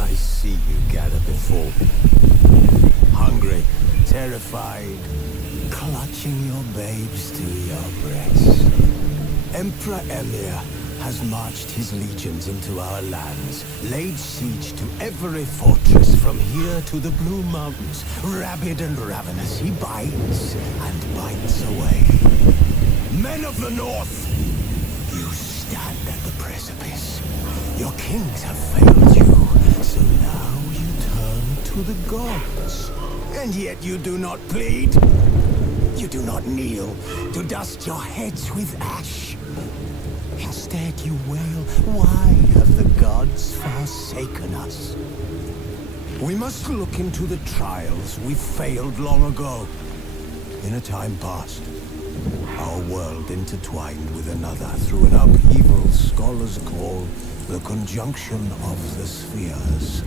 I see you gather before me. Hungry, terrified, clutching your babes to your breast. Emperor Emir has marched his legions into our lands, laid siege to every fortress from here to the Blue Mountains. Rabid and ravenous, he bites and bites away. Men of the North, you stand at the precipice. Your kings have failed you, so now you turn to the gods. And yet you do not plead. You do not kneel to dust your heads with ash. Instead you wail, why have the gods forsaken us? We must look into the trials we failed long ago. In a time past, our world intertwined with another through an upheaval scholars call the conjunction of the spheres.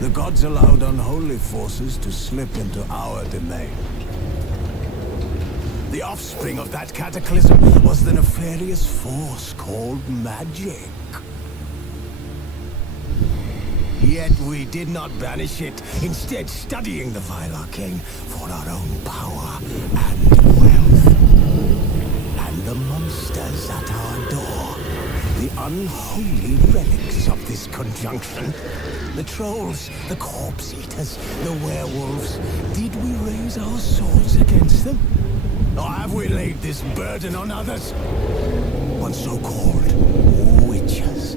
The gods allowed unholy forces to slip into our domain. The offspring of that cataclysm was the nefarious force called magic. Yet we did not banish it, instead studying the vile arcane for our own power and wealth. And the monsters at our door, the unholy relics of this conjunction. The trolls, the corpse eaters, the werewolves. Did we raise our swords against them? Or have we laid this burden on others? On so-called witches.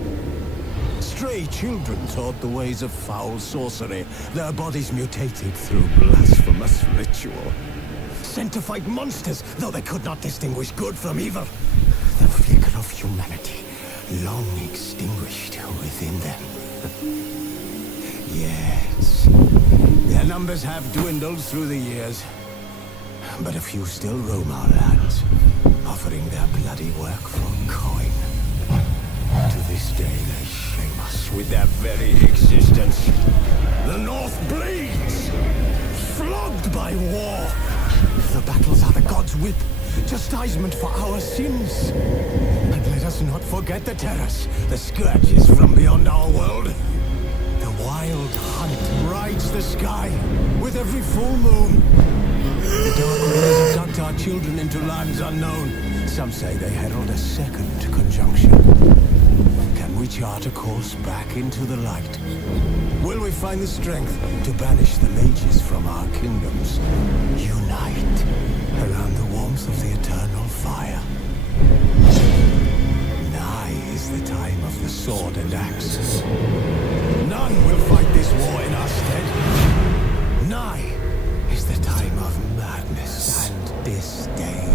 Stray children taught the ways of foul sorcery, their bodies mutated through blasphemous ritual. Sent to fight monsters, though they could not distinguish good from evil. The flicker of humanity, long extinguished within them. Yes, their numbers have dwindled through the years. But a few still roam our lands, offering their bloody work for coin. To this day they shame us with their very existence. The North bleeds, flogged by war. The battles are the gods' whip, chastisement for our sins. And let us not forget the terrors, the scourges from beyond our world. The wild hunt rides the sky with every full moon. The dark rulers abduct our children into lands unknown. Some say they herald a second conjunction. Can we chart a course back into the light? Will we find the strength to banish the mages from our kingdoms? Unite around the warmth of the eternal fire. Nigh is the time of the sword and axe. None will fight this war in our stead. Nigh is the time of madness and disdain.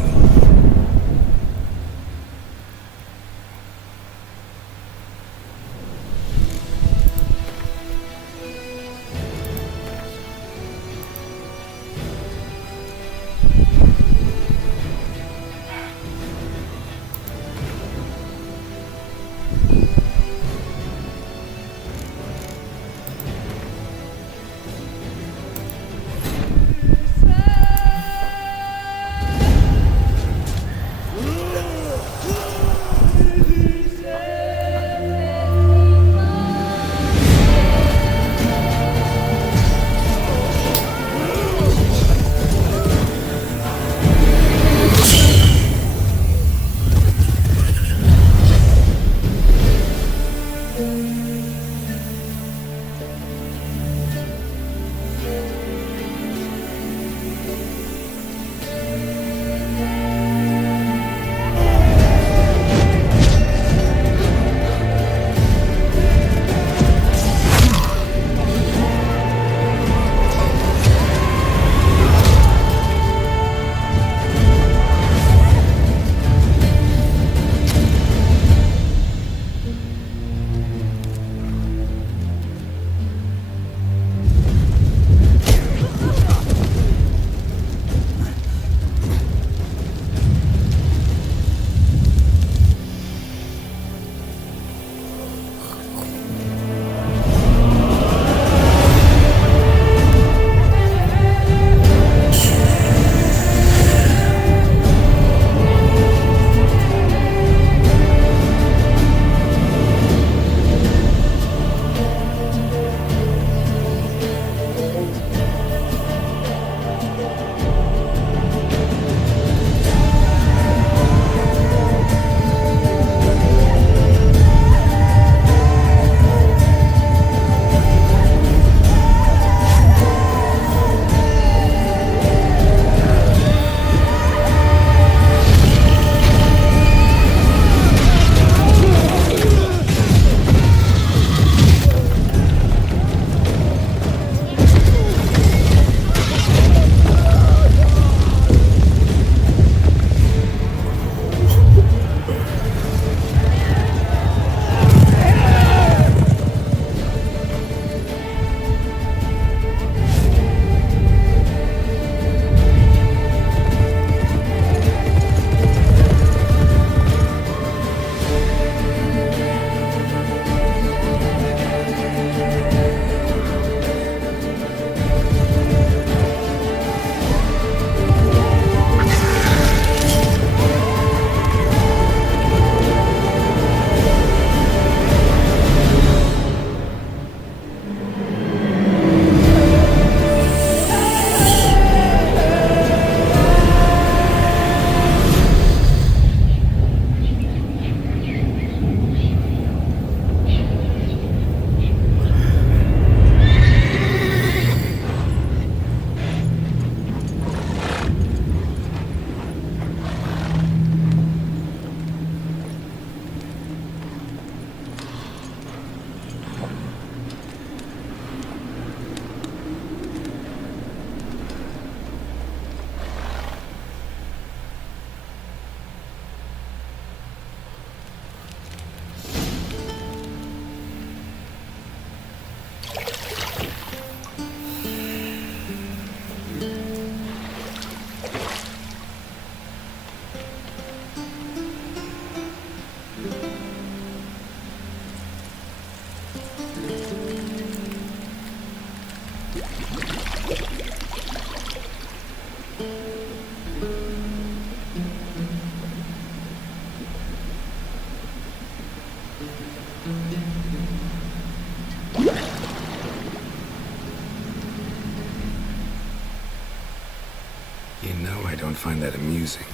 don't find that amusing.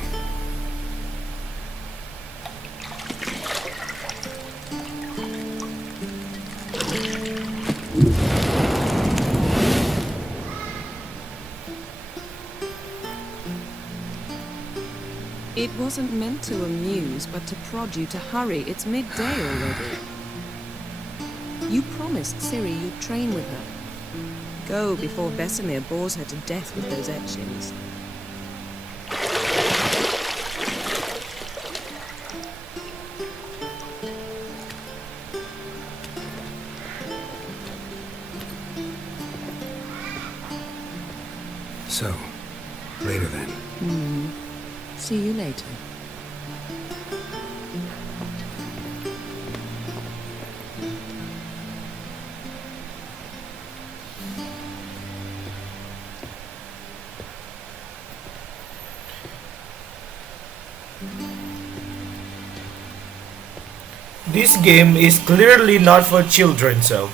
It wasn't meant to amuse, but to prod you to hurry. It's midday already. You promised Ciri you'd train with her. Go before Vesemir bores her to death with those etchings. So, later then. See you later. This game is clearly not for children, so.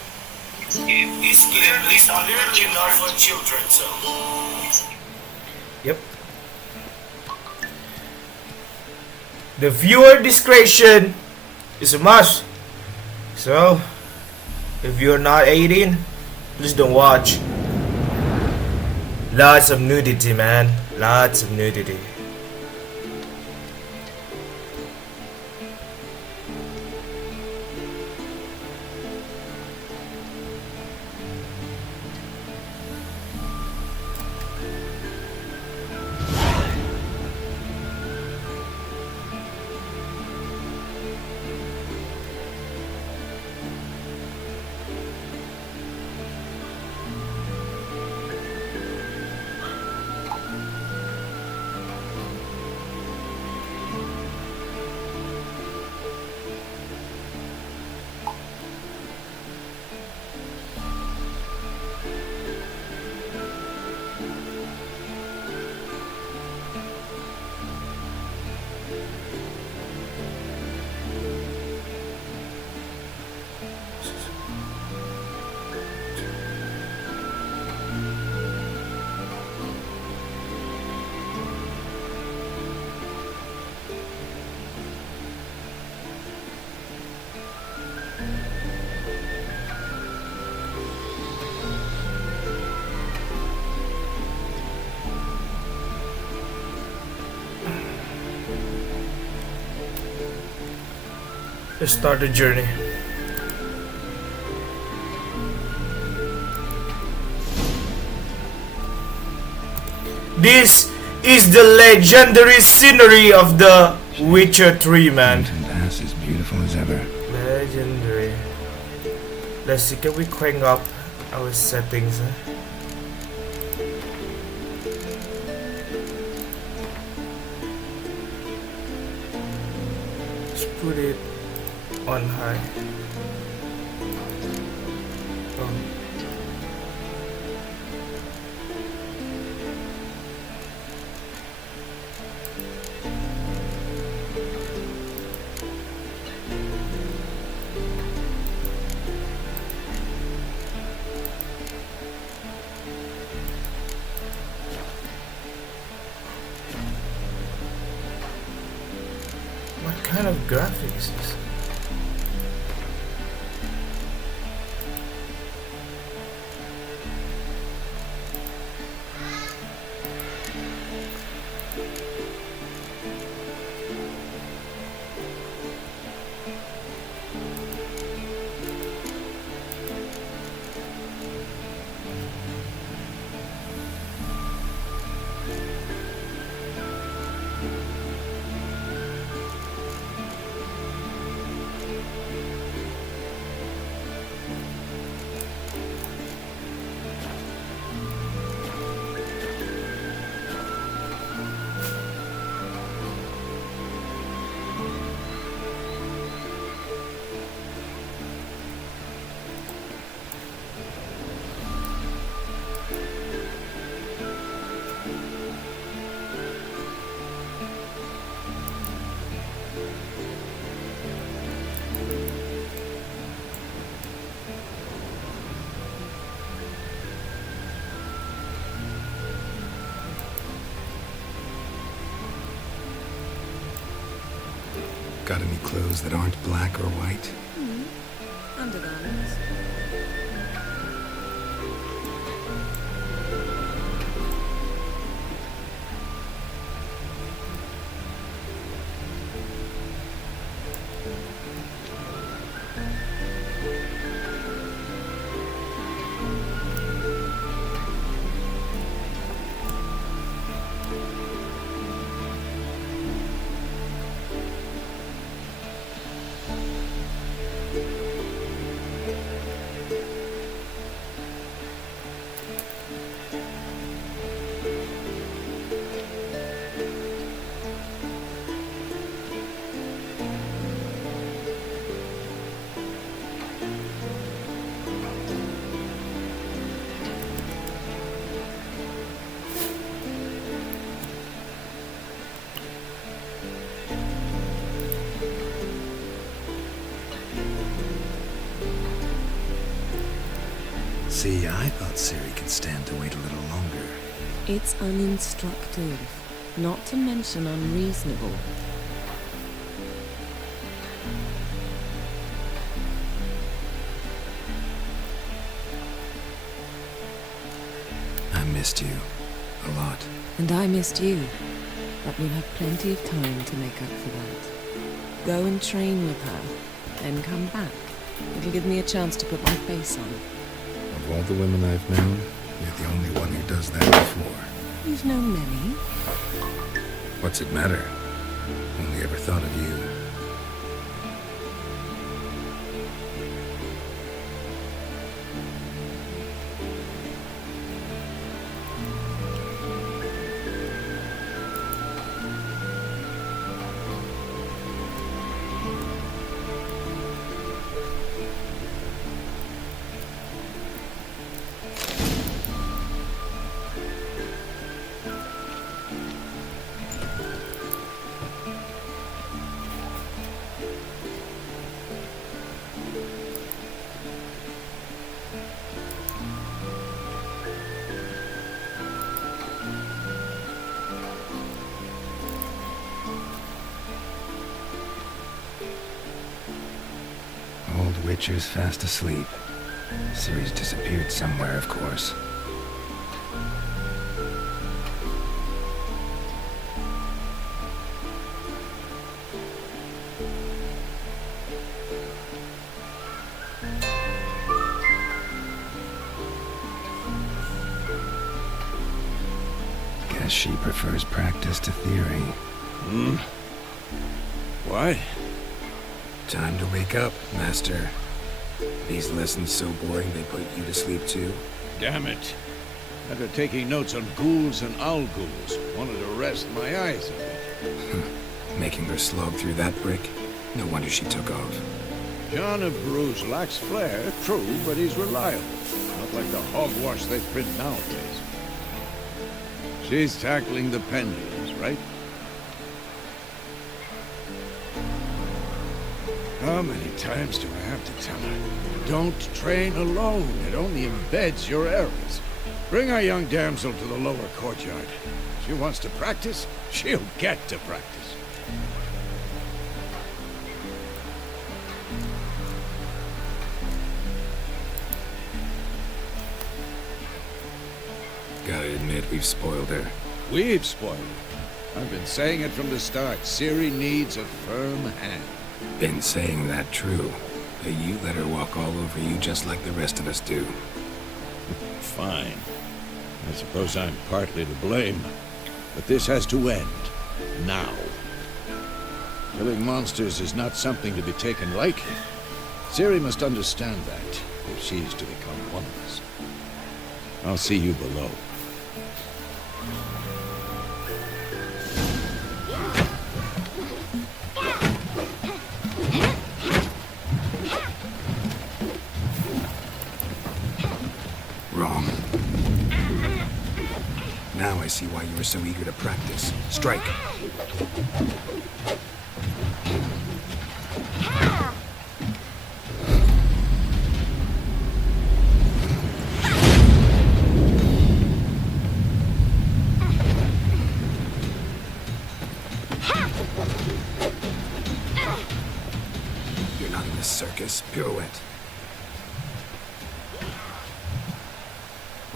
This game is clearly not for children, so. Yep. The viewer discretion is a must. So, if you're not 18, please don't watch. Lots of nudity, man. Lots of nudity. Let's start the journey. This is the legendary scenery of the Witcher 3, man. Pass is beautiful as ever. Legendary. Let's see, can we crank up our settings? Let's put it on high. Oh. What kind of graphics is this? clothes that aren't black or white? Undergarments. See, I thought Ciri could stand to wait a little longer. It's uninstructive, not to mention unreasonable. I missed you. A lot. And I missed you. But we'll have plenty of time to make up for that. Go and train with her, then come back. It'll give me a chance to put my face on. Of all the women I've known, you're the only one who does that before. You've known many. What's it matter? Only ever thought of you. Old Witcher's fast asleep. Ciri's disappeared somewhere, of course. Guess she prefers practice to theory. What? Time to wake up, Master. These lessons so boring they put you to sleep too? Damn it. After taking notes on ghouls and owl ghouls, wanted to rest my eyes a bit. Making her slog through that brick? No wonder she took off. John of Bruges lacks flair, true, but he's reliable. Not like the hogwash they print nowadays. She's tackling the pendulums, right? How many times do I have to tell her? Don't train alone. It only embeds your errors. Bring our young damsel to the lower courtyard. She wants to practice, she'll get to practice. Gotta admit, we've spoiled her. We've spoiled her. I've been saying it from the start. Ciri needs a firm hand. Been saying that true. But you let her walk all over you just like the rest of us do. Fine. I suppose I'm partly to blame. But this has to end. Now. Killing monsters is not something to be taken lightly. Ciri must understand that, if she's to become one of us. I'll see you below. Wrong. Now I see why you were so eager to practice. Strike.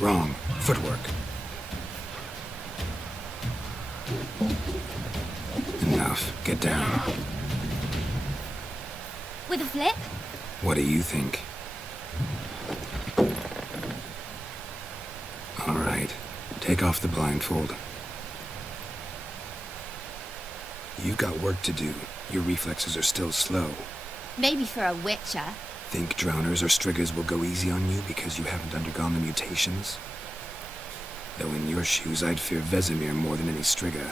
Wrong. Footwork. Enough. Get down. With a flip? What do you think? All right. Take off the blindfold. You've got work to do. Your reflexes are still slow. Maybe for a witcher. Think drowners or striggers will go easy on you because you haven't undergone the mutations? Though in your shoes, I'd fear Vesemir more than any strigger.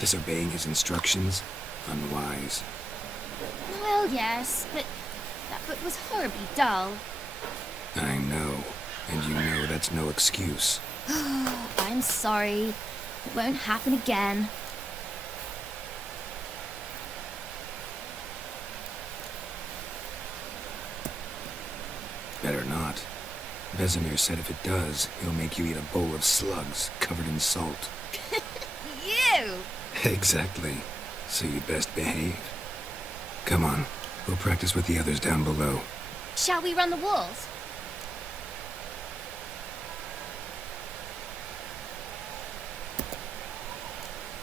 Disobeying his instructions? Unwise. Well, yes, but that book was horribly dull. I know. And you know that's no excuse. I'm sorry. It won't happen again. Better not. Vesemir said if it does, he'll make you eat a bowl of slugs covered in salt. You! Exactly. So you'd best behave. Come on. We'll practice with the others down below. Shall we run the walls?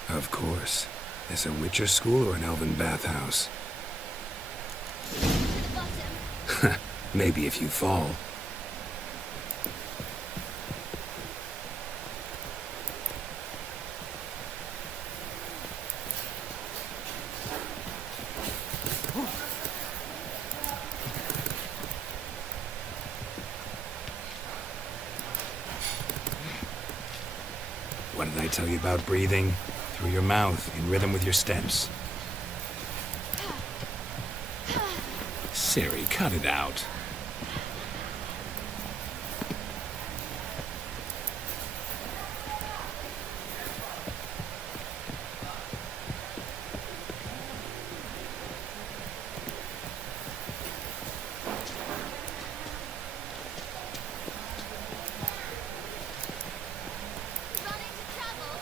Of course. Is a Witcher school or an elven bathhouse? To the bottom. Maybe if you fall. What did I tell you about breathing? Through your mouth, in rhythm with your steps. Ciri, cut it out. Run into trouble?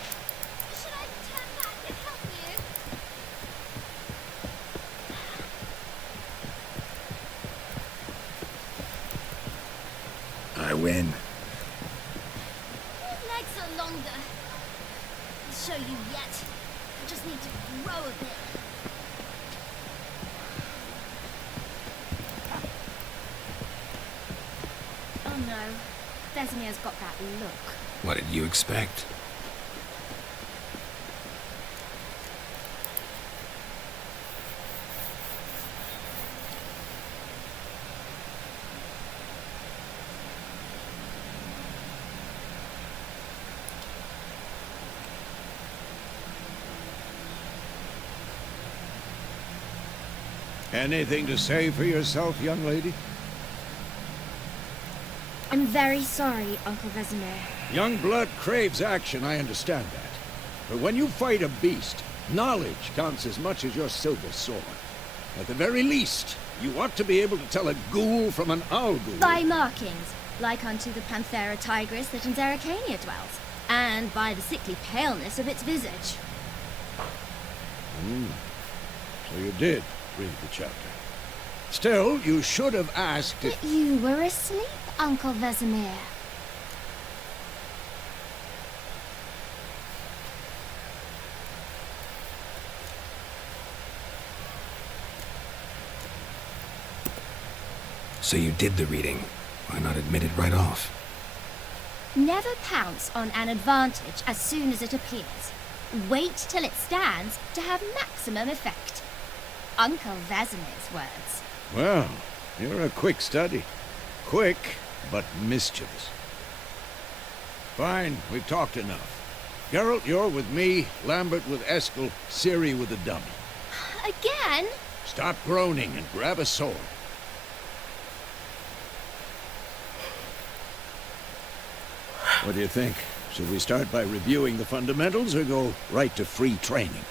Should I turn back and help you? I win. Your legs are longer. I'll show you yet. I just need to grow a bit. Oh no. Vesemir's got that look. What did you expect? Anything to say for yourself, young lady? I'm very sorry, Uncle Vesemir. Young blood craves action, I understand that. But when you fight a beast, knowledge counts as much as your silver sword. At the very least, you ought to be able to tell a ghoul from an owl ghoul. By markings, like unto the Panthera tigris that in Zerrikania dwells, and by the sickly paleness of its visage. So you did read the chapter. Still, you should have asked if... But you were asleep, Uncle Vesemir. So you did the reading. Why not admit it right off? Never pounce on an advantage as soon as it appears. Wait till it stands to have maximum effect. Uncle Vesemir's words. Well, you're a quick study. Quick, but mischievous. Fine, we've talked enough. Geralt, you're with me, Lambert with Eskel, Ciri with the dummy. Again? Stop groaning and grab a sword. What do you think? Should we start by reviewing the fundamentals or go right to free training?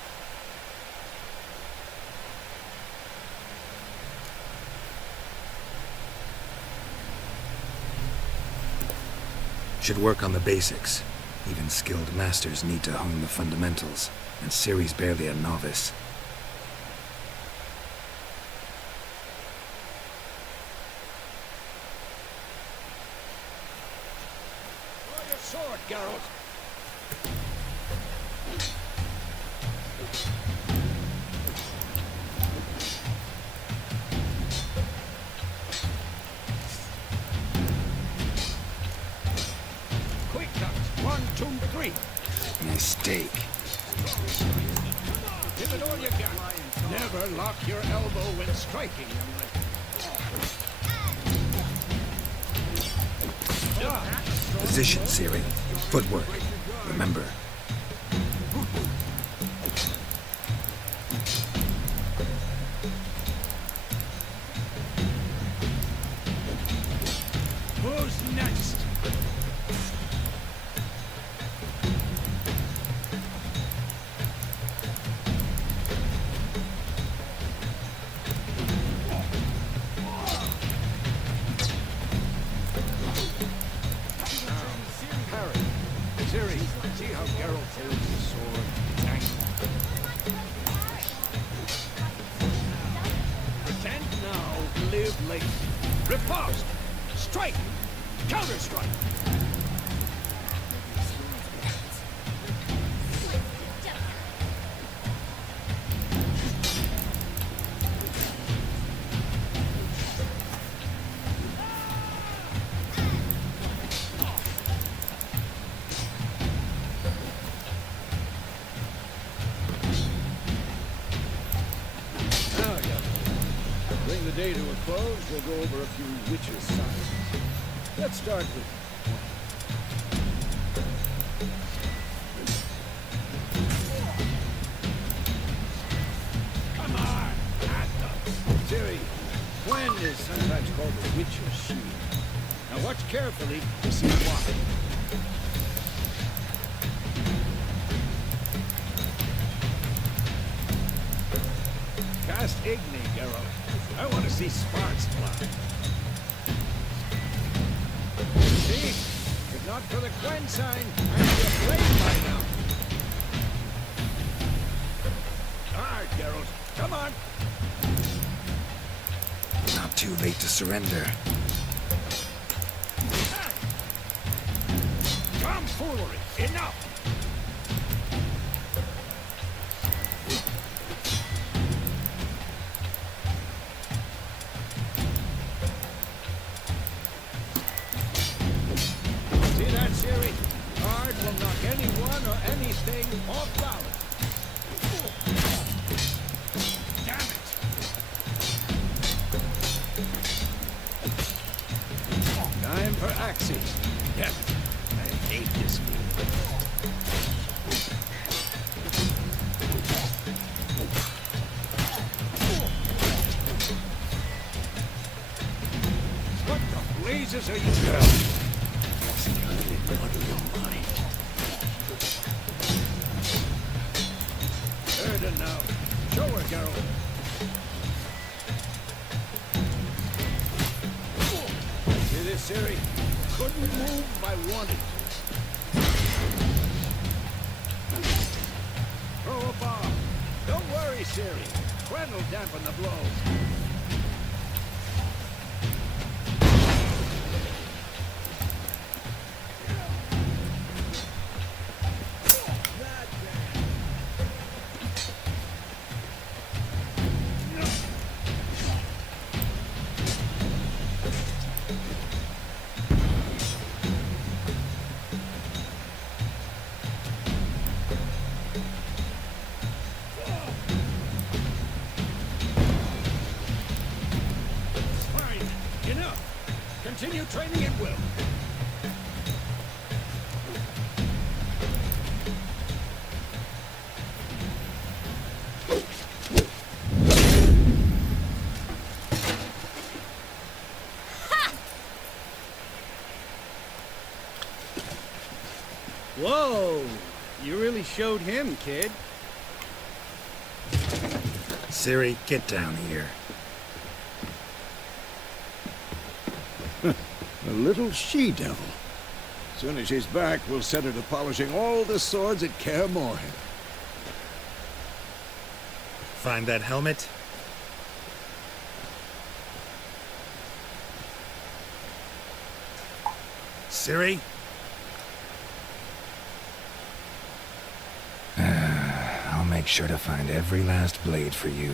Should work on the basics. Even skilled masters need to hone the fundamentals, and Ciri's barely a novice. sword, Geralt. Quick cut. 1, 2, 3. Mistake. Give it all you got. Never lock your elbow when striking. Position, Ciri. Footwork. Remember. Who's next? Harry. Ciri, see how Geralt holds his sword? It's angled. Pretend now, live later. Riposte! Strike! Counter-strike! Now, young. Bring the day to a close, we'll go over a few witches' signs. Let's start with... Come on! Ciri, Gwen is sometimes called the Witcher's Shield. Now watch carefully to see why. Cast Igni, Geralt. I want to see sparks fly. See? If not for the Gwen sign, I'd be aflame by now. Alright, Geralt. Come on. Not too late to surrender. Tomfoolery! Enough! See that, Ciri? Guard will knock anyone or anything off balance. Damn it! Time for axes. Damn it. I hate this game. What the blazes are you doing? Out of your mind. Erden now. Show her, Geralt. See this, Ciri? Couldn't move if I wanted to. Throw a bomb. Don't worry, Ciri. Gwen will dampen the blow. Fine. Enough. Continue training at will. Whoa! You really showed him, kid. Ciri, get down here. A little she-devil. Soon as she's back, we'll set her to polishing all the swords at Kaer Morhen. Find that helmet? Ciri? make sure to find every last blade for you.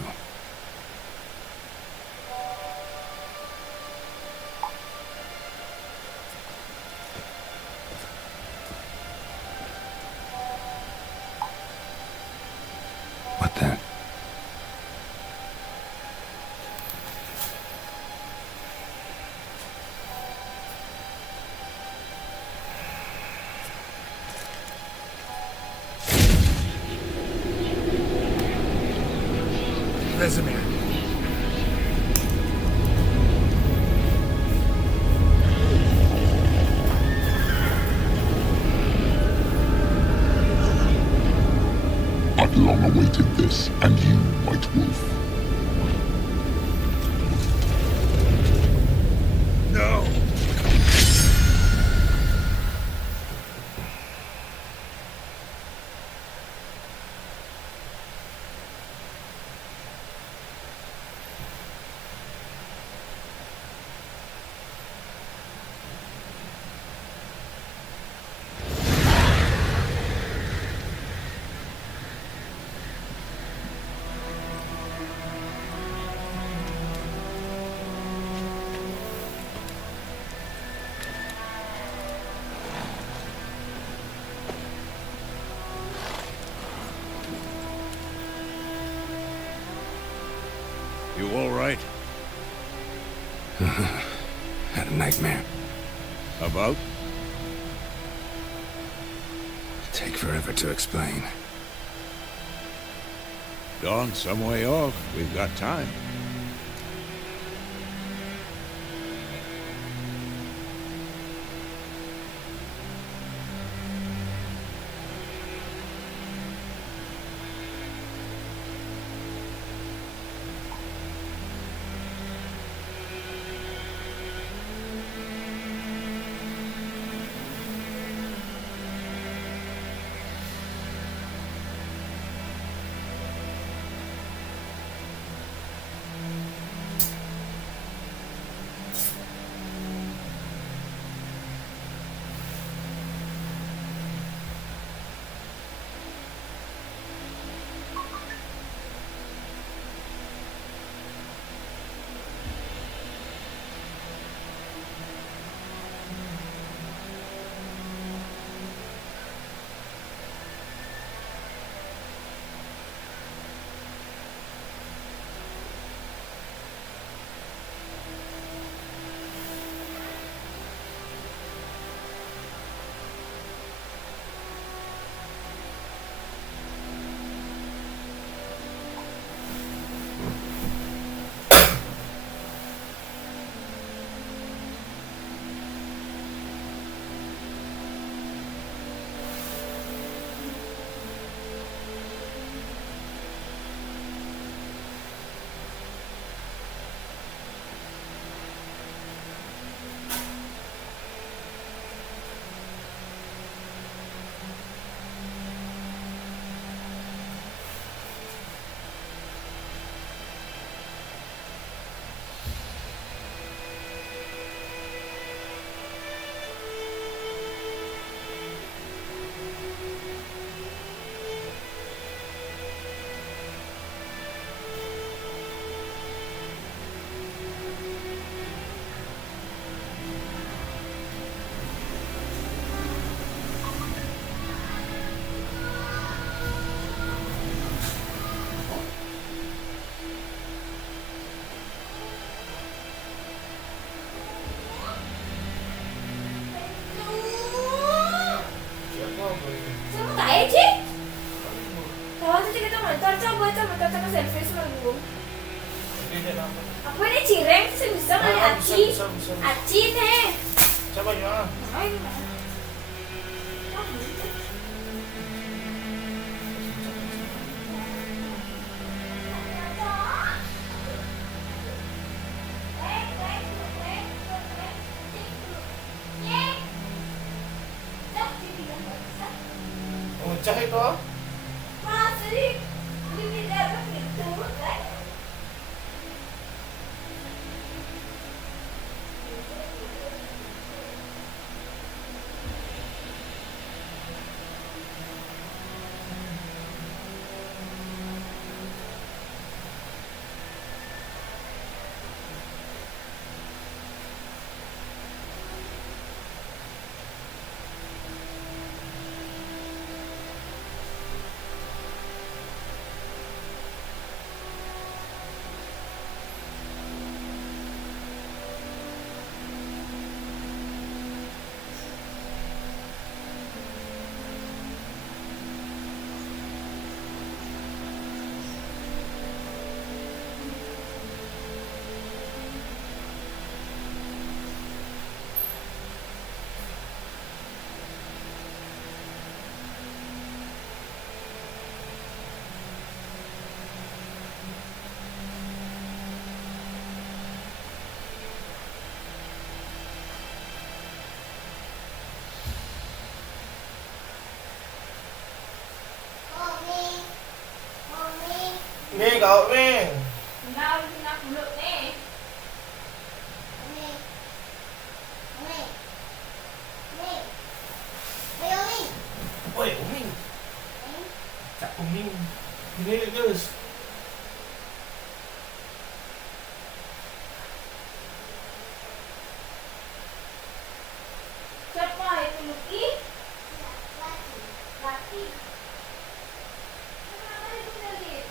What then? Vesemir. I've long awaited this, and you, White Wolf. No! You all right? Had a nightmare. About? Take forever to explain. Gone some way off. We've got time. Aku ini cireng sih bisa kali aci. Aci teh. Coba ya. Pecah itu. Masih di dalam itu kan. Ming, out Ming. Now you nak look ni. Oi, Ming. Tak Ming. Ini guys. Siapa itu Luki? Laki. Kenapa dia tinggalin?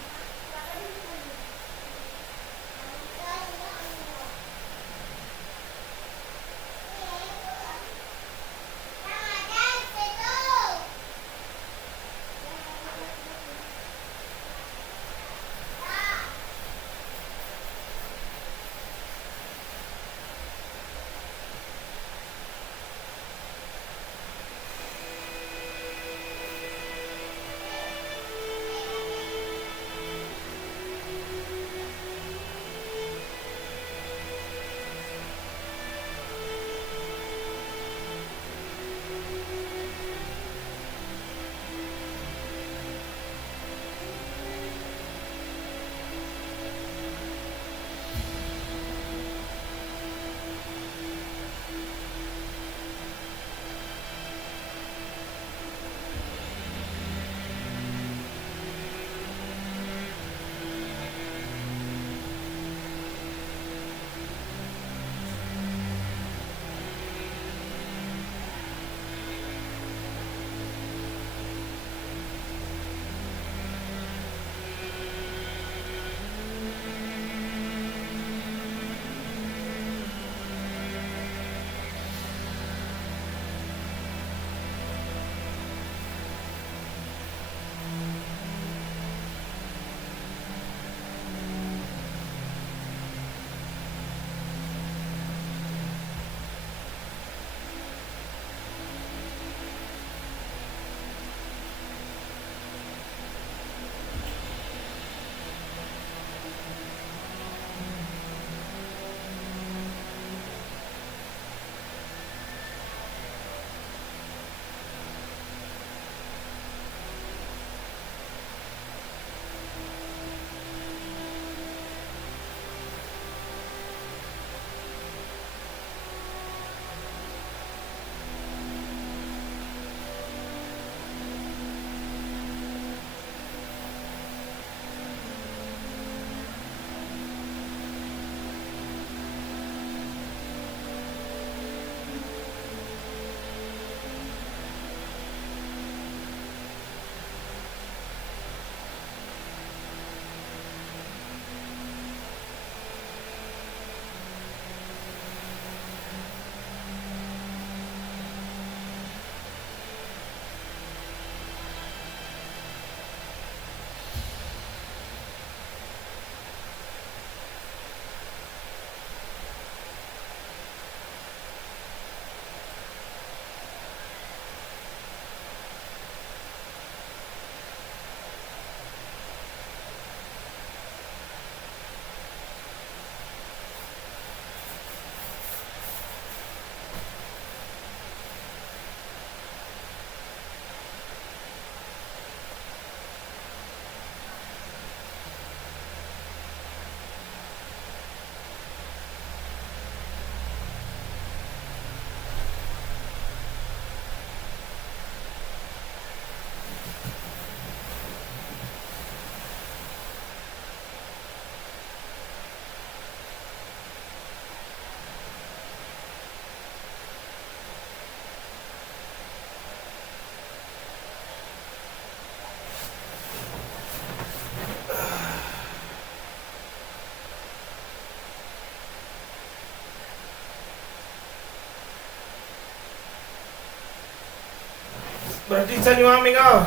Berarti sa niyo aming ah.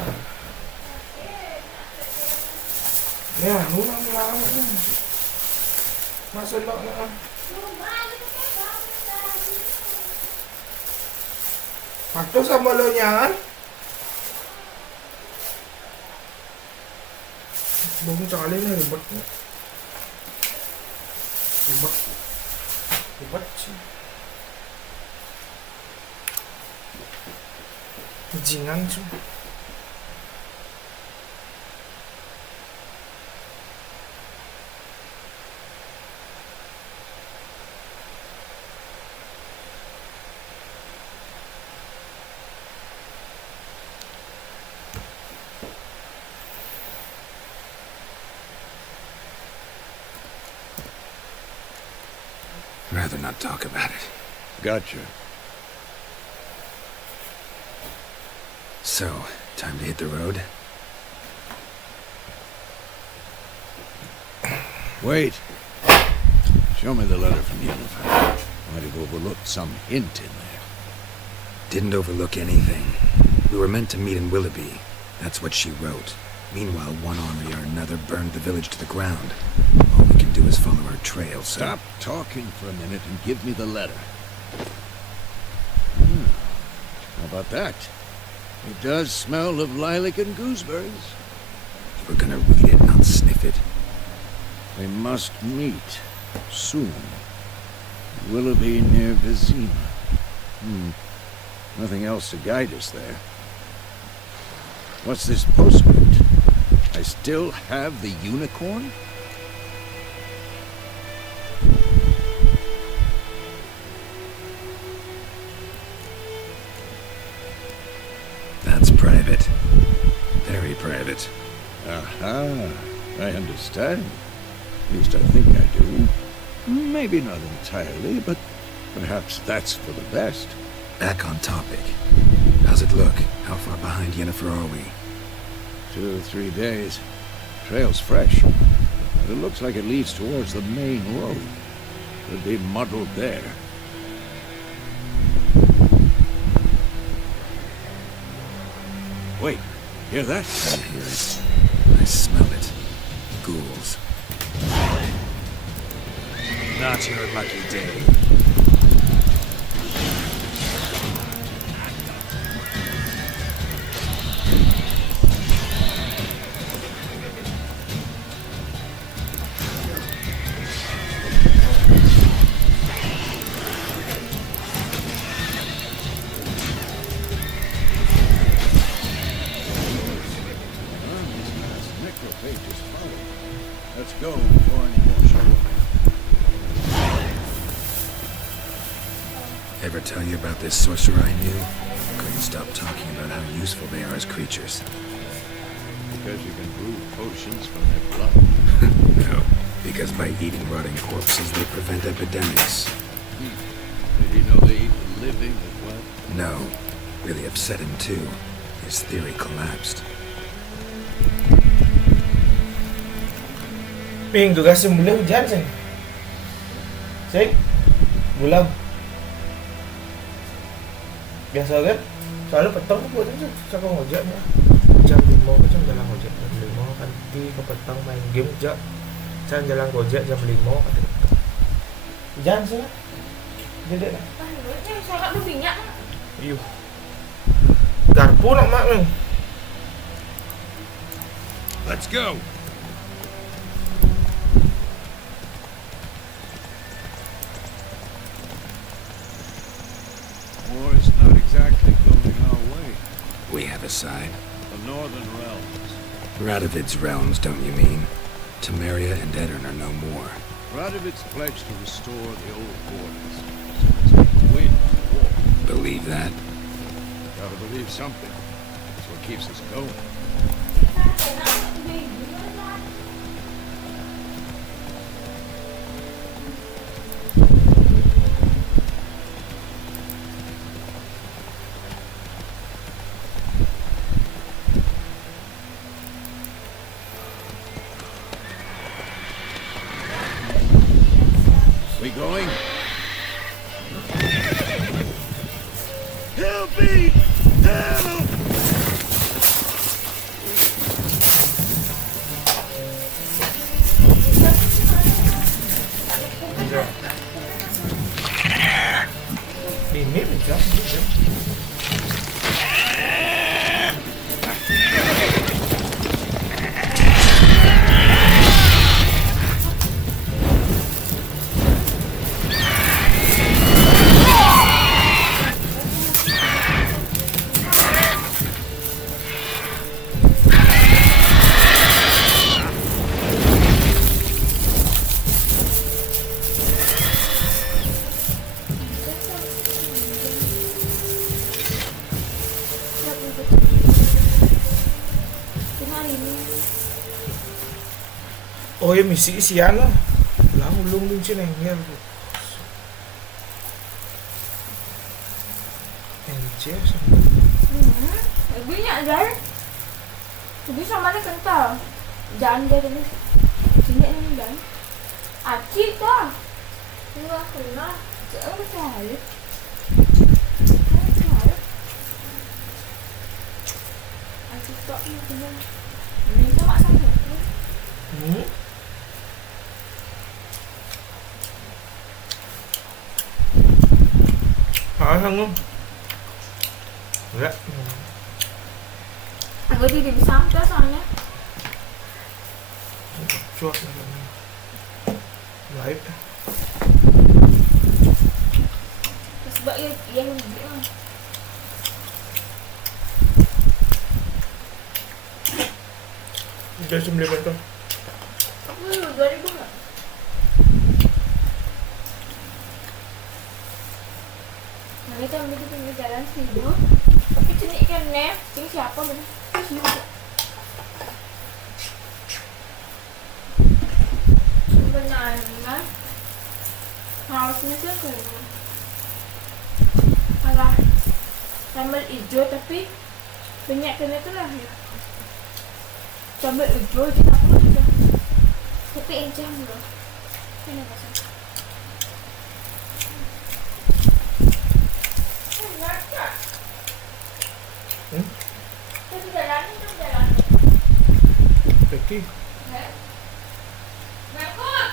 Ya, nulang lang. Masuk lang na. Waktu sa malo niyan. Bung cakali na ribet. Ribet. Ribet sih. Jingan sih. rather not talk about it. Gotcha. So, time to hit the road? Wait. Show me the letter from Yennefer. Might have overlooked some hint in there. Didn't overlook anything. We were meant to meet in Willoughby. That's what she wrote. Meanwhile, one army or another burned the village to the ground. All we can do is follow her trail, so... Stop talking for a minute and give me the letter. How about that? It does smell of lilac and gooseberries. We're gonna read it, not sniff it. They must meet soon. Willoughby near Vizima. Nothing else to guide us there. What's this postscript? I still have the unicorn? That's private. Very private. Aha, I understand. At least I think I do. Maybe not entirely, but perhaps that's for the best. Back on topic. How's it look? How far behind Yennefer are we? 2 or 3 days. Trail's fresh, but it looks like it leads towards the main road. Could be muddled there. Wait, hear that? I hear it. I smell it. Ghouls. Not your lucky day. Necrophage following. Let's go before any more show up. Ever tell you about this sorcerer I knew? Couldn't stop talking about how useful they are as creatures. Because you can brew potions from their blood. No, because by eating rotting corpses, they prevent epidemics. Did he know they eat the living as well? No, really upset him too. His theory collapsed. Ping tugas mulai hujan sih. Sik. Belum. Biasa kan? Soalnya petang aku buat aja. Siapa ngojek ya? Jam 5 macam jalan ngojek jam 5 kan di ke petang main game aja. Saya jalan ngojek jam 5 kata. Hujan sih. Jadi lah. Sangat berminyak. Ayuh. Garpu nak mak ni. Let's go. War's not exactly going our way. We have a side. The Northern Realms. Radovid's realms, don't you mean? Temeria and Edirn are no more. Radovid's pledged to restore the old borders. So it's like win the war. Believe that? Gotta believe something. That's what keeps us going. We going? Help me! Help! Ini macam gitu. Oh ya misi isian lah. Lah ulung lung sini ngel. Encer sama. Lebihnya ada. Lebih sama dia kental. Jangan dia ini. Sini ini dan. Aci dah. Enggak kena. Jangan cari. Aci tak ni kena. Ini sama sama. Hả không luôn? Dạ. Aku di sampai soalnya. Chuột live. Sebab ia lebih. Udah 9 tuh. 2000 nggak? Nah kita ambil di pinggir jalan situ. Tapi cenik kan nih, ini siapa bener? Sebenarnya harusnya sih kayaknya alah sambal hijau tapi banyak kena tu lah ya. Sambal hijau je tak apa juga. Tapi encam loh. Kena pasang. Itu jalan. Becky. Ngakut.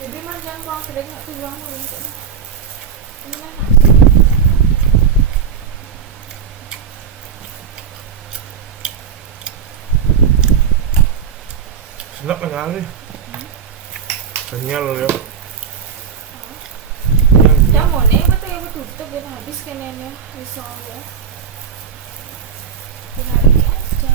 Jadi mas jangan buang sedang nak tu buang dulu. Ini mana? Senap kali. Kenyal ya. Yang mana betul yang betul biar habis kenanya risau ya. Biar habis aja.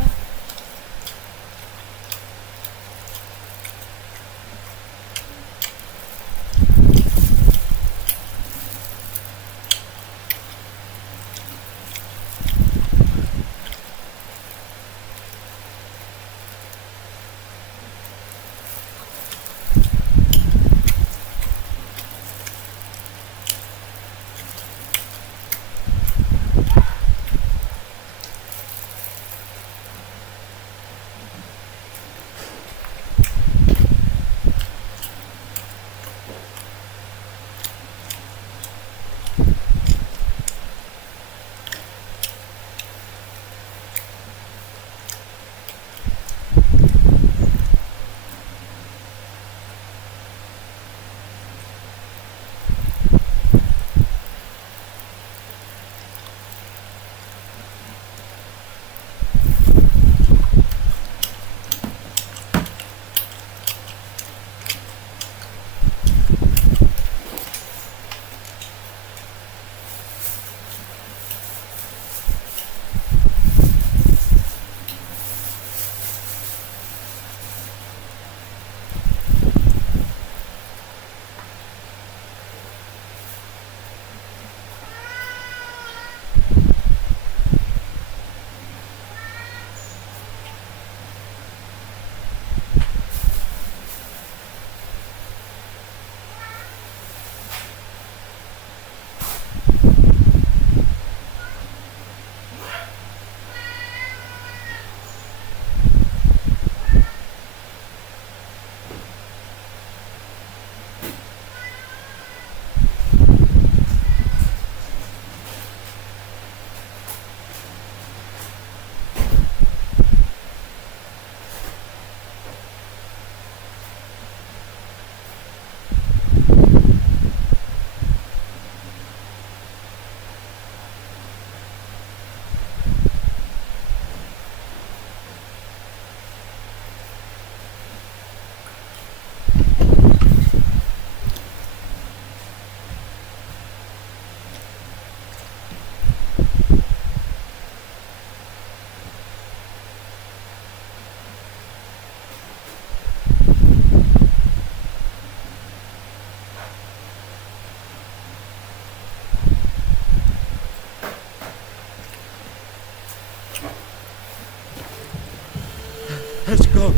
has gone.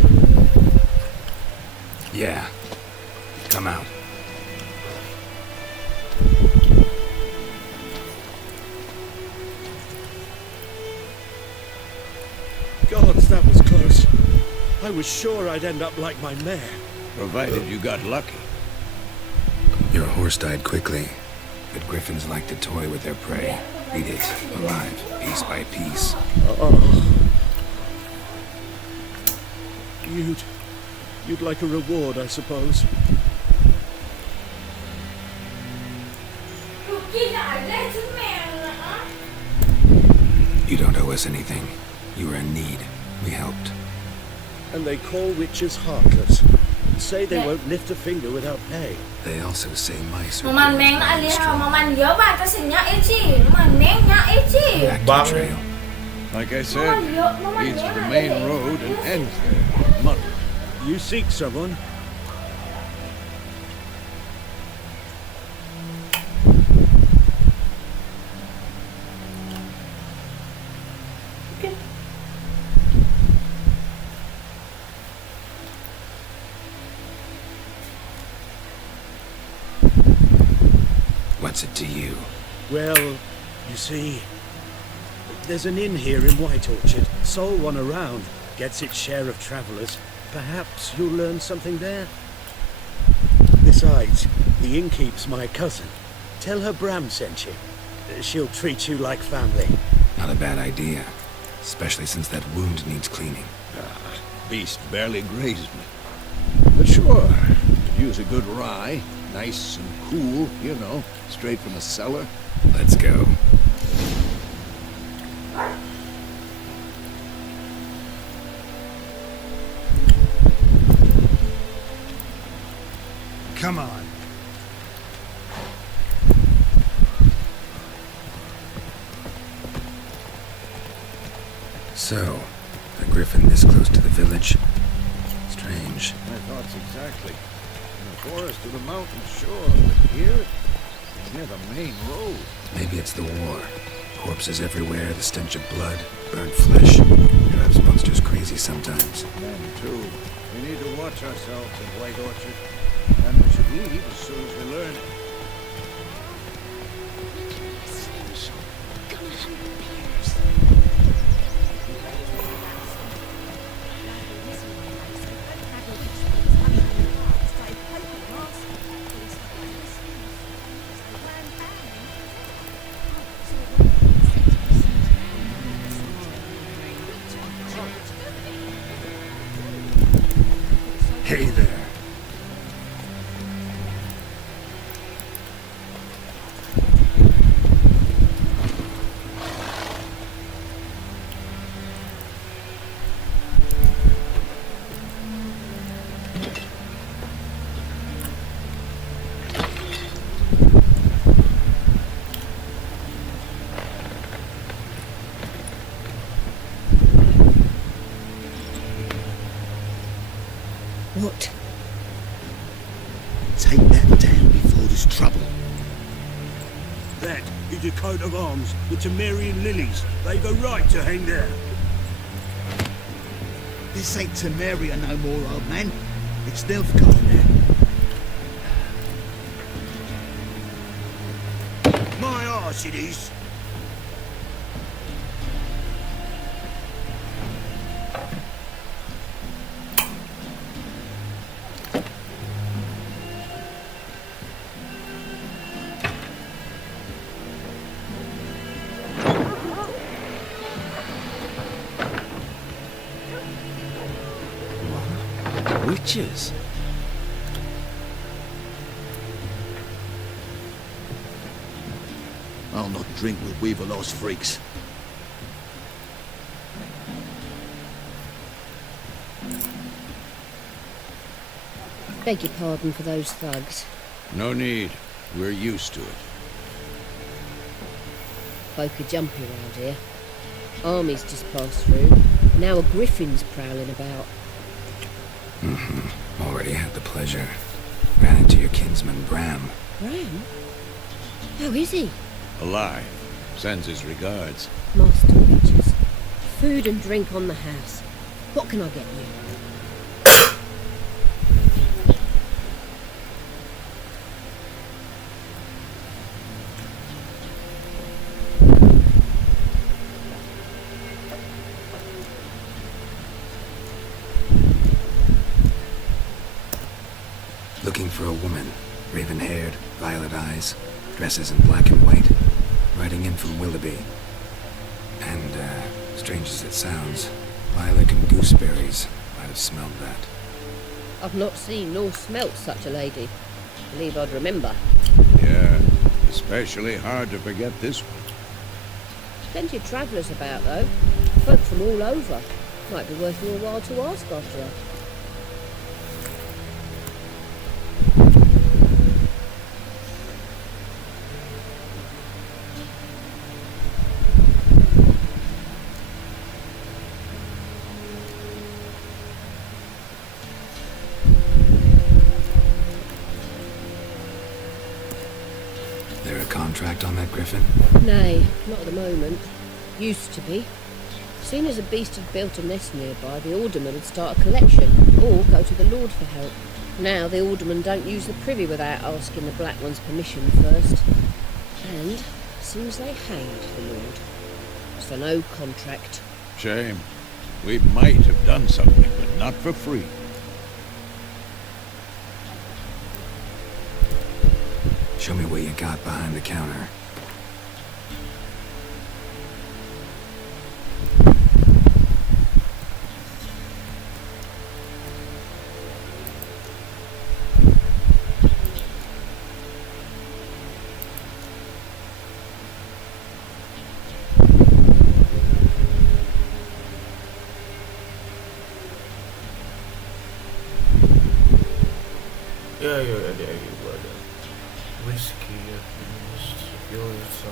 Yeah. Come out. Gods, that was close. I was sure I'd end up like my mare. Provided you got lucky. Your horse died quickly, but griffins like to toy with their prey. Eat it alive, piece by piece. You'd like a reward, I suppose. You don't owe us anything. You were in need. We helped. And they call witches heartless. Say they won't lift a finger without pay. They also say mice are Mà mình nó ali mà mình nhớ bài ta xin nhá ấy chi, mà nén nhá ấy chi. back to the trail. Like I said, leads to the main road and ends there. Mud. You seek someone? What's it to you? Well, you see, there's an inn here in White Orchard. Sole one around. Gets its share of travellers. Perhaps you'll learn something there. Besides, the innkeep's my cousin. Tell her Bram sent you. She'll treat you like family. Not a bad idea. Especially since that wound needs cleaning. Beast barely grazed me. But sure, could use a good rye. Nice and cool, you know, straight from the cellar. Let's go. Come on. So, a griffin this close to the village? Strange. My thoughts exactly. In the forest or the mountains, sure, but here, it's near the main road. Maybe it's the war. Corpses everywhere, the stench of blood, burnt flesh. Drives monsters crazy sometimes. Men, too. We need to watch ourselves in White Orchard. And we should leave as soon as we learn it. Hey there. What? Take that down before there's trouble. That is a coat of arms, the Temerian lilies. They've a right to hang there. This ain't Temeria no more, old man. It's Nilfgaard now. My arse it is. Witches? I'll not drink with Weaverlost freaks. Beg your pardon for those thugs. No need. We're used to it. Folk are jumpy around here. Armies just passed through. Now a griffin's prowling about. Already had the pleasure. Ran into your kinsman, Bram. Bram? How is he? Alive. Sends his regards. Master witches. Food and drink on the house. What can I get you? for a woman. Raven-haired, violet eyes, dresses in black and white. Riding in from Willoughby. And, strange as it sounds, lilac and gooseberries might have smelled that. I've not seen nor smelt such a lady. Believe I'd remember. Yeah, especially hard to forget this one. Plenty of travellers about, though. Folk from all over. Might be worth your while to ask after her. There a contract on that griffin? Nay, not at the moment. Used to be. Soon as a beast had built a nest nearby, the alderman would start a collection, or go to the Lord for help. Now the alderman don't use the privy without asking the Black One's permission first. And seems they hanged the Lord. So no contract. Shame. We might have done something, but not for free. Show me what you got behind the counter. Ya, ada juga ada whisky, spirits,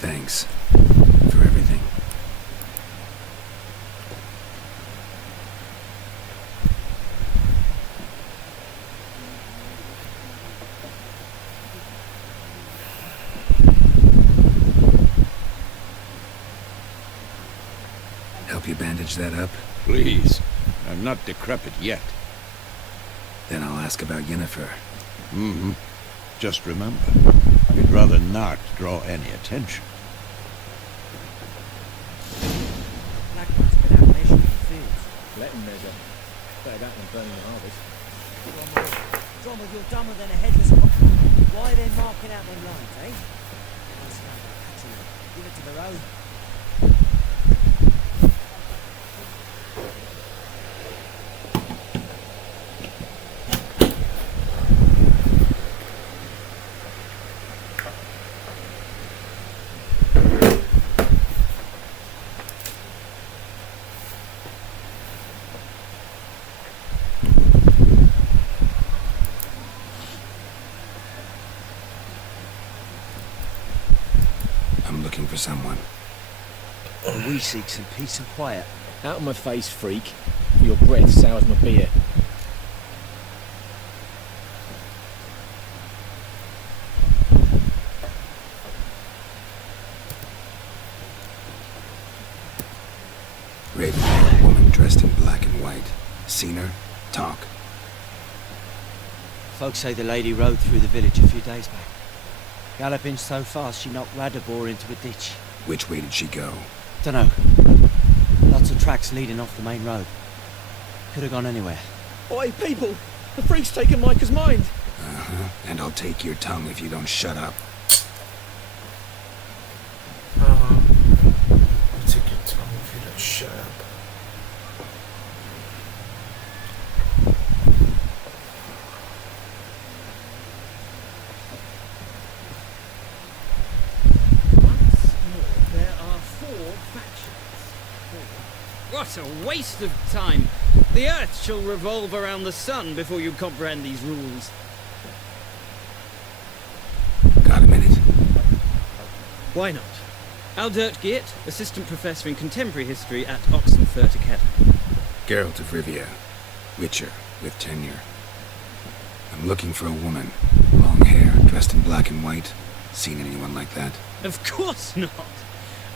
Thanks for everything. Help you bandage that up? Please. I'm not decrepit yet. Then I'll ask about Yennefer. Mm-hmm. Just remember, we'd rather not draw any attention. Black One's been out measuring the fields. Let him measure. Better that than burning the harvest. Drommel, you're dumber than a headless Why are they marking out them lines, eh? Give it to the road. For someone. We seek some peace and quiet. Out of my face, freak. Your breath sours my beer. Raven-haired woman dressed in black and white. Seen her? Talk. Folks say the lady rode through the village a few days back. Galloping so fast she knocked Radabor into a ditch. Which way did she go? Dunno. Lots of tracks leading off the main road. Could have gone anywhere. Oi, people! The freak's taken Micah's mind! Uh-huh. And I'll take your tongue if you don't shut up. I'll take your tongue if you don't shut up. Once more, there are 4 factions. What a waste of time! The Earth shall revolve around the sun before you comprehend these rules. Got a minute? Why not? Aldert Geert, Assistant Professor in Contemporary History at Oxenfurt Academy. Geralt of Rivia. Witcher, with tenure. I'm looking for a woman. Long hair, dressed in black and white. Seen anyone like that? Of course not!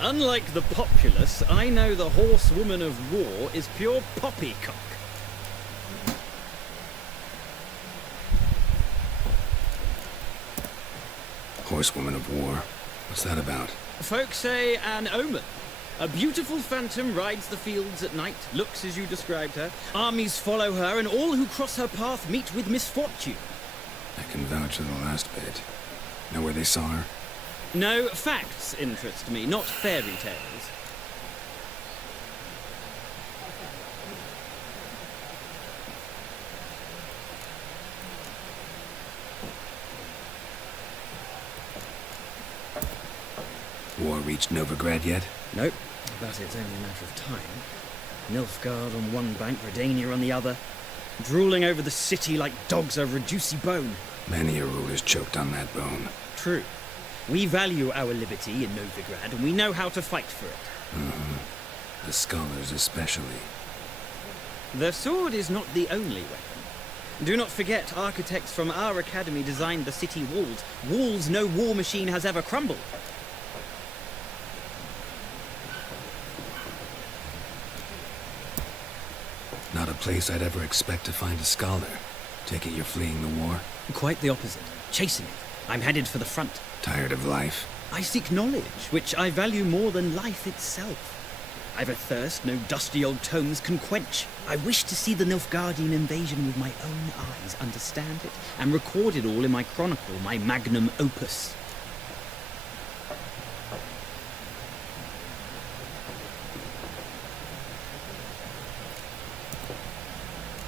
Unlike the populace, I know the horsewoman of war is pure poppycock. Horsewoman of war. What's that about? Folks say an omen. A beautiful phantom rides the fields at night, looks as you described her. Armies follow her, and all who cross her path meet with misfortune. I can vouch for the last bit. Know where they saw her? No, facts interest me, not fairy tales. War reached Novigrad yet? Nope, but it's only a matter of time. Nilfgaard on one bank, Redania on the other, drooling over the city like dogs over a juicy bone. Many a ruler's choked on that bone. True. We value our liberty in Novigrad, and we know how to fight for it. Mm-hmm. The scholars especially. The sword is not the only weapon. Do not forget, architects from our academy designed the city walls. Walls no war machine has ever crumbled. Not a place I'd ever expect to find a scholar. Take it you're fleeing the war? Quite the opposite. Chasing it. I'm headed for the front. Tired of life? I seek knowledge, which I value more than life itself. I've a thirst no dusty old tomes can quench. I wish to see the Nilfgaardian invasion with my own eyes, understand it, and record it all in my chronicle, my magnum opus.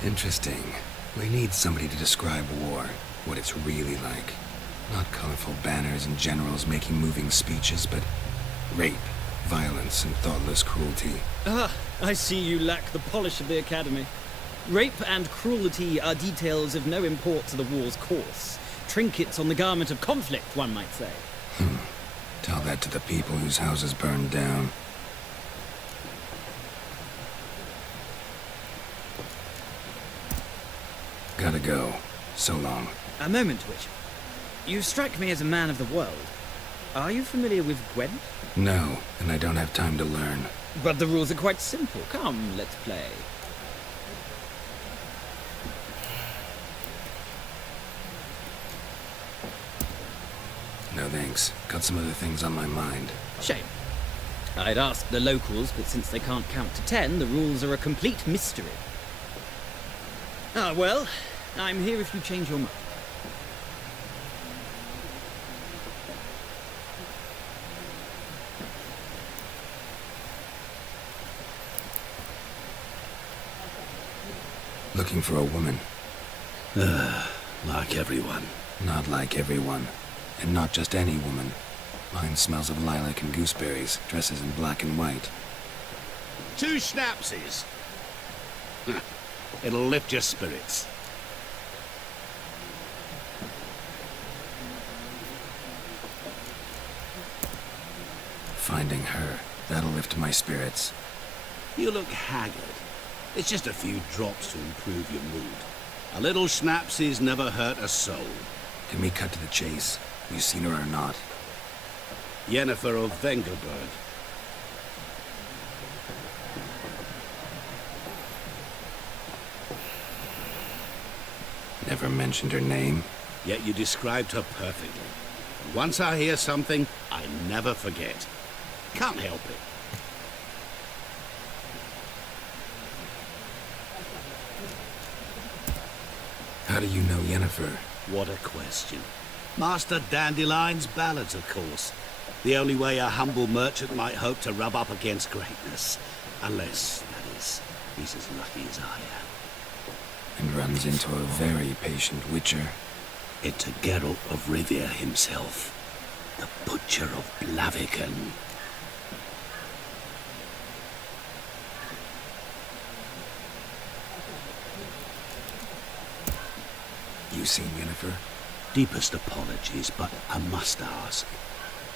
Interesting. We need somebody to describe war, what it's really like. Not colorful banners and generals making moving speeches, but rape, violence, and thoughtless cruelty. Ah, I see you lack the polish of the academy. Rape and cruelty are details of no import to the war's course. Trinkets on the garment of conflict, one might say. Tell that to the people whose houses burned down. Gotta go. So long. A moment, Witcher. You strike me as a man of the world. Are you familiar with Gwent? No, and I don't have time to learn. But the rules are quite simple. Come, let's play. No thanks. Got some other things on my mind. Shame. I'd ask the locals, but since they can't count to 10, the rules are a complete mystery. Ah, well, I'm here if you change your mind. Looking for a woman. Like everyone. Not like everyone. And not just any woman. Mine smells of lilac and gooseberries, dresses in black and white. 2 schnapsies. It'll lift your spirits. Finding her, that'll lift my spirits. You look haggard. It's just a few drops to improve your mood. A little schnapsies never hurt a soul. Can we cut to the chase? You seen her or not? Yennefer of Vengerberg. never mentioned her name. Yet you described her perfectly. And once I hear something, I never forget. Can't help it. How do you know Yennefer? What a question. Master Dandelion's ballads, of course. The only way a humble merchant might hope to rub up against greatness. Unless, that is, he's as lucky as I am. And runs into a very patient witcher. Into Geralt of Rivia himself. The Butcher of Blaviken. You seen Yennefer? Deepest apologies, but I must ask.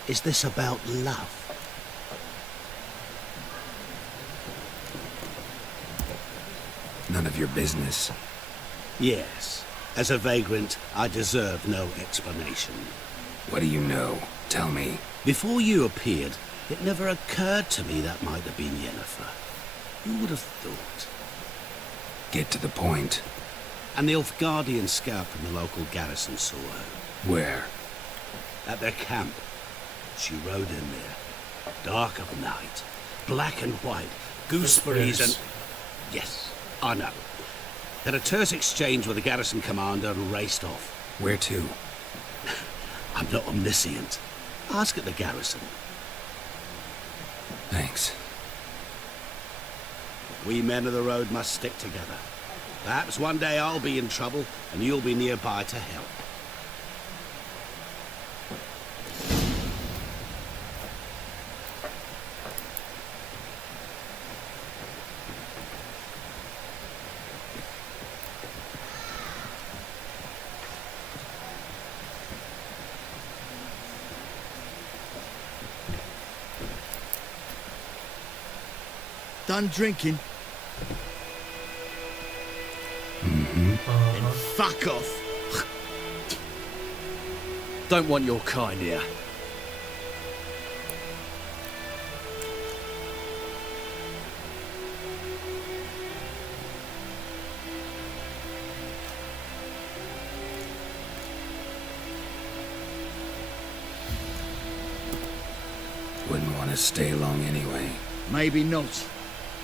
Is this about love? None of your business. Yes. As a vagrant, I deserve no explanation. What do you know? Tell me. Before you appeared, it never occurred to me that might have been Yennefer. Who would have thought? Get to the point. An Nilfgaardian scout from the local garrison saw her. Where? At their camp. She rode in there. Dark of night. Black and white. Gooseberries and... Yes, I know. Had a terse exchange with the garrison commander and raced off. Where to? I'm not omniscient. Ask at the garrison. Thanks. We men of the road must stick together. Perhaps one day I'll be in trouble and you'll be nearby to help. Done drinking? Then fuck off. Don't want your kind here. Wouldn't want to stay long anyway. Maybe not.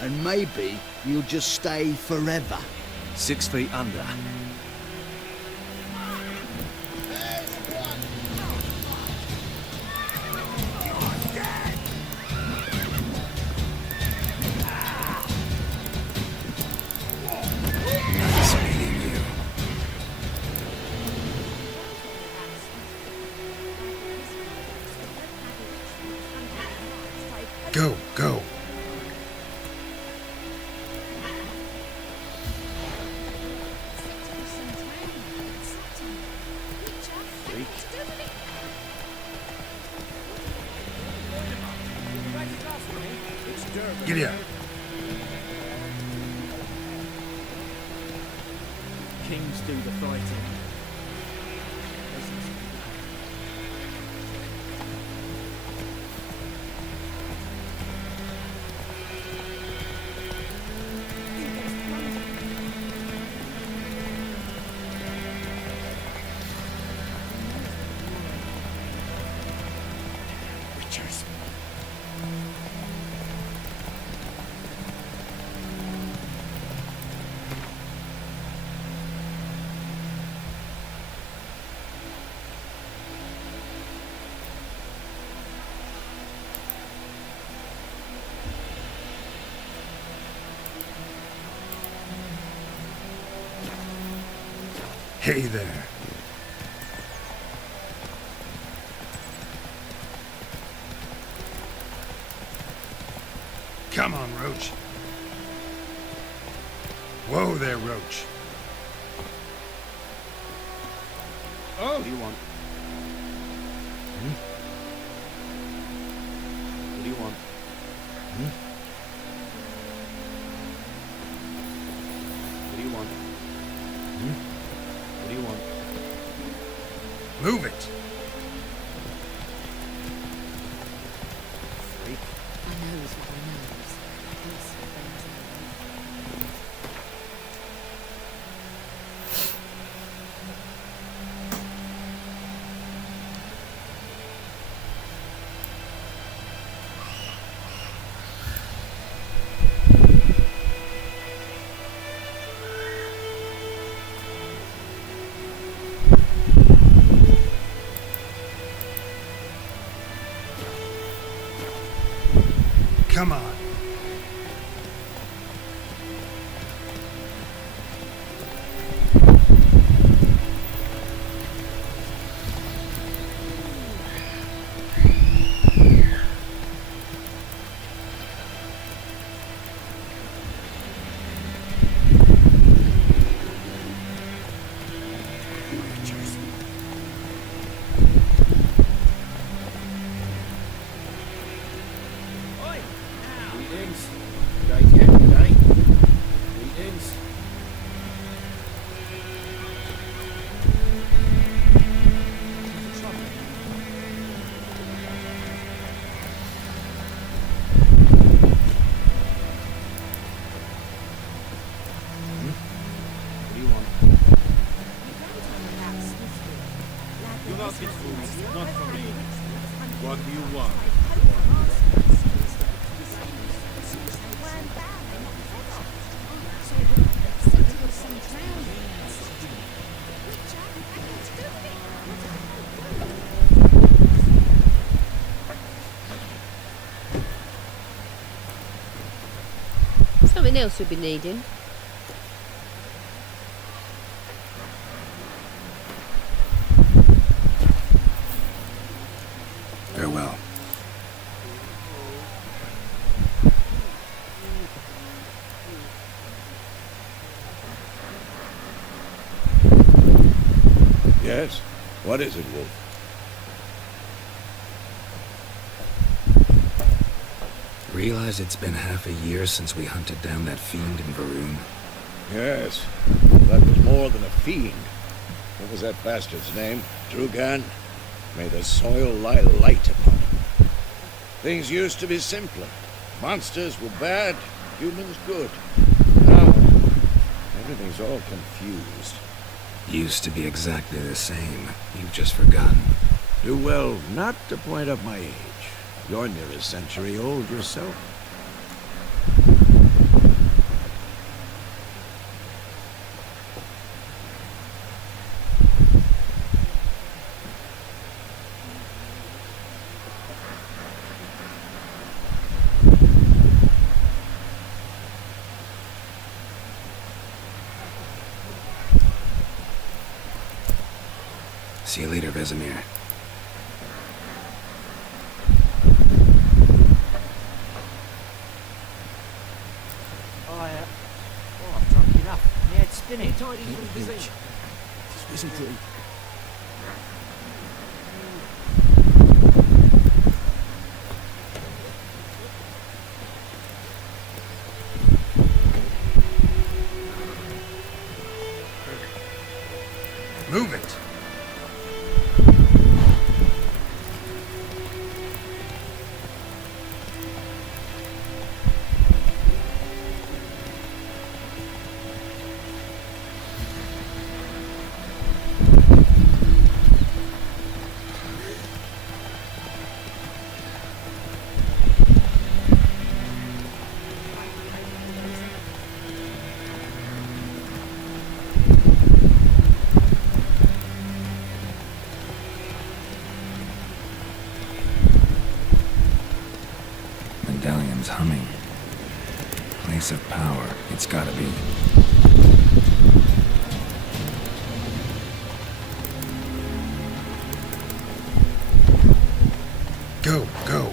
And maybe you'll just stay forever. 6 feet under. Nice meeting you. Go, go. Get here. Kings do the fighting. Witchers. Hey there. Come on, Roach. Whoa there, Roach. Oh! What do you want? What do you want? What do you want? What do you want? Move it. I know his little nerves. Yes, friends. Come on. Greetings. Guys here today. Greetings. What do you want? Do not get food. Not for me. What do you want? Something else we'll be needing. Farewell. Yes? What is it, Wolf? Realize it's been half a year since we hunted down that fiend in Varun? Yes. That was more than a fiend. What was that bastard's name? Drugan? May the soil lie light upon him. Things used to be simpler. Monsters were bad, humans good. Now, everything's all confused. Used to be exactly the same. You've just forgotten. Do well not to point up my age. You're near a century old yourself. See you later, Vesemir. I've drunk enough. My head's spinning. Move it. Medallion's humming. Place of power. It's gotta be. Go, go.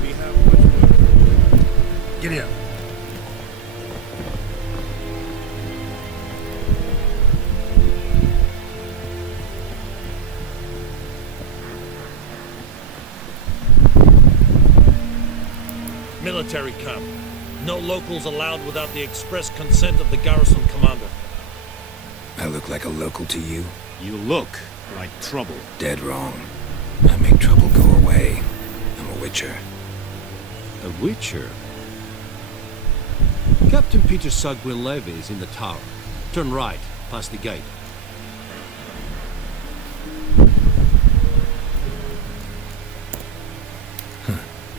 We have much work. Get in. Military camp. No locals allowed without the express consent of the garrison commander. I look like a local to you? You look like trouble. Dead wrong. I make trouble go away. I'm a witcher. A witcher? Captain Peter Sagwin-Levy is in the tower. Turn right, past the gate.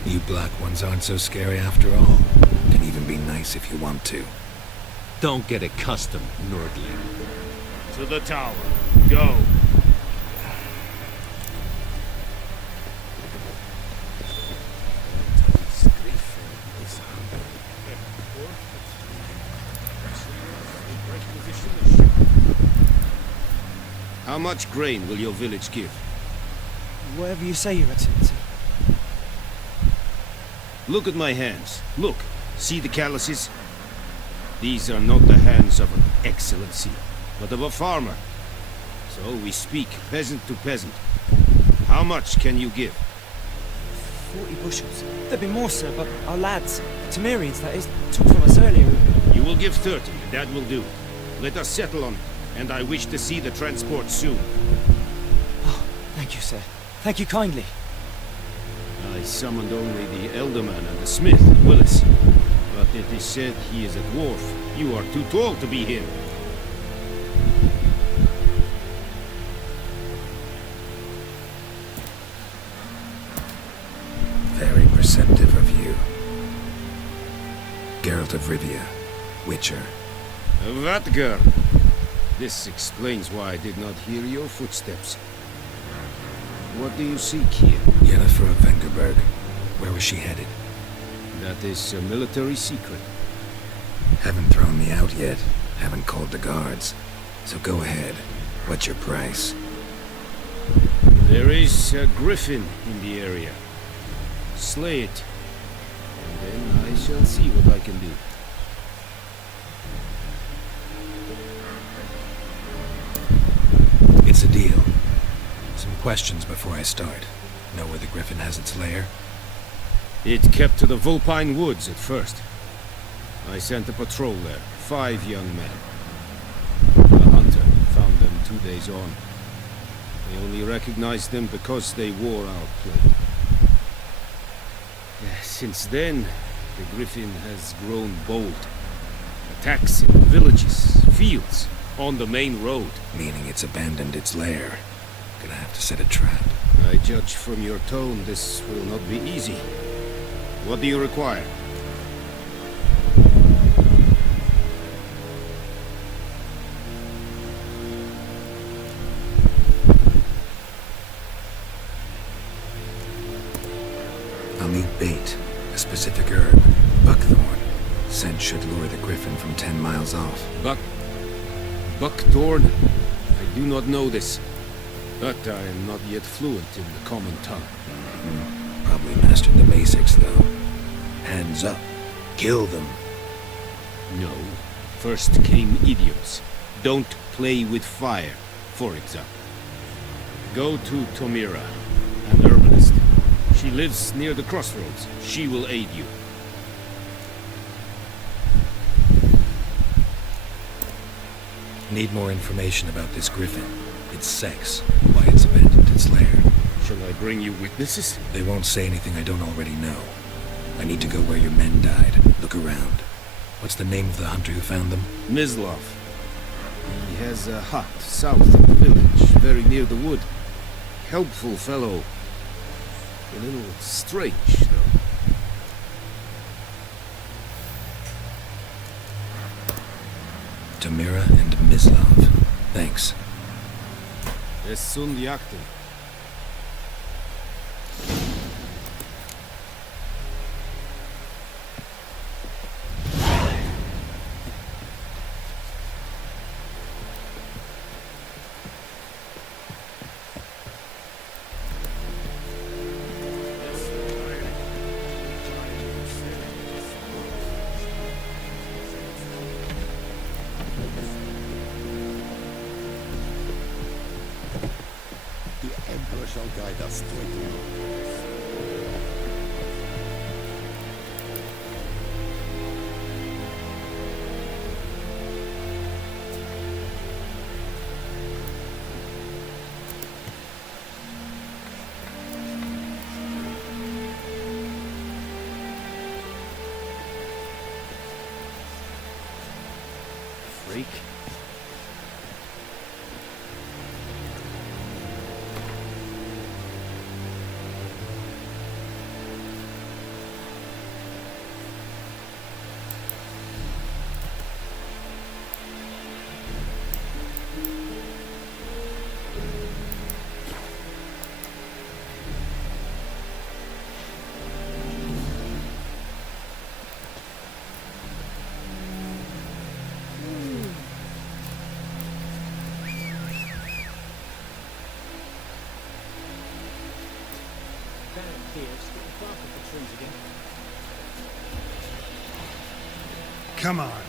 You black ones aren't so scary after all. Can even be nice if you want to. Don't get accustomed, nerdling. To the tower. Go. How much grain will your village give? Whatever you say, Your Excellency. Look at my hands. Look. See the calluses? These are not the hands of an excellency, but of a farmer. So we speak peasant to peasant. How much can you give? 40 bushels. There'd be more, sir, but our lads, Temerians, that is, took from us earlier. You will give 30. That will do. Let us settle on it, and I wish to see the transport soon. Oh, thank you, sir. Thank you kindly. I summoned only the Elderman and the smith, Willis. But it is said he is a dwarf. You are too tall to be him. Very perceptive of you. Geralt of Rivia, Witcher. What girl? This explains why I did not hear your footsteps. What do you seek here? Yennefer of Vengerberg. Where was she headed? That is a military secret. Haven't thrown me out yet. Haven't called the guards. So go ahead. What's your price? There is a griffin in the area. Slay it. And then I shall see what I can do. It's a deal. Some questions before I start. Know where the griffin has its lair? It kept to the Vulpine Woods at first. I sent a patrol there, 5 young men. A hunter found them 2 days on. They only recognized them because they wore our plate. Since then, the griffin has grown bold. Attacks in villages, fields, on the main road. Meaning it's abandoned its lair. Gonna have to set a trap. I judge from your tone this will not be easy. What do you require? I'll need bait, a specific herb, buckthorn. Scent should lure the griffin from 10 miles off. Buckthorn? I do not know this, but I am not yet fluent in the common tongue. Probably mastered the basics, though. Hands up. Kill them. No. First came idioms. Don't play with fire, for example. Go to Tomira, an herbalist. She lives near the crossroads. She will aid you. Need more information about this griffin. Its sex, why it's abandoned its lair. Shall I bring you witnesses? They won't say anything I don't already know. I need to go where your men died. Look around. What's the name of the hunter who found them? Mislav. He has a hut south of the village, very near the wood. Helpful fellow. A little strange, though. Tomira and Mislav. Thanks. Es sunt jagten. The Emperor shall guide us to it. Here, just get the bark off the trees again. Come on.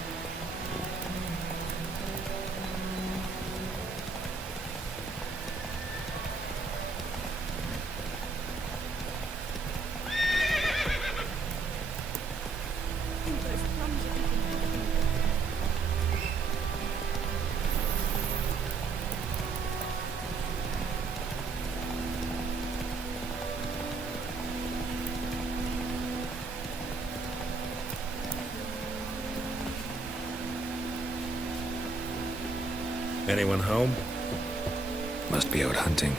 Anyone home? Must be out hunting.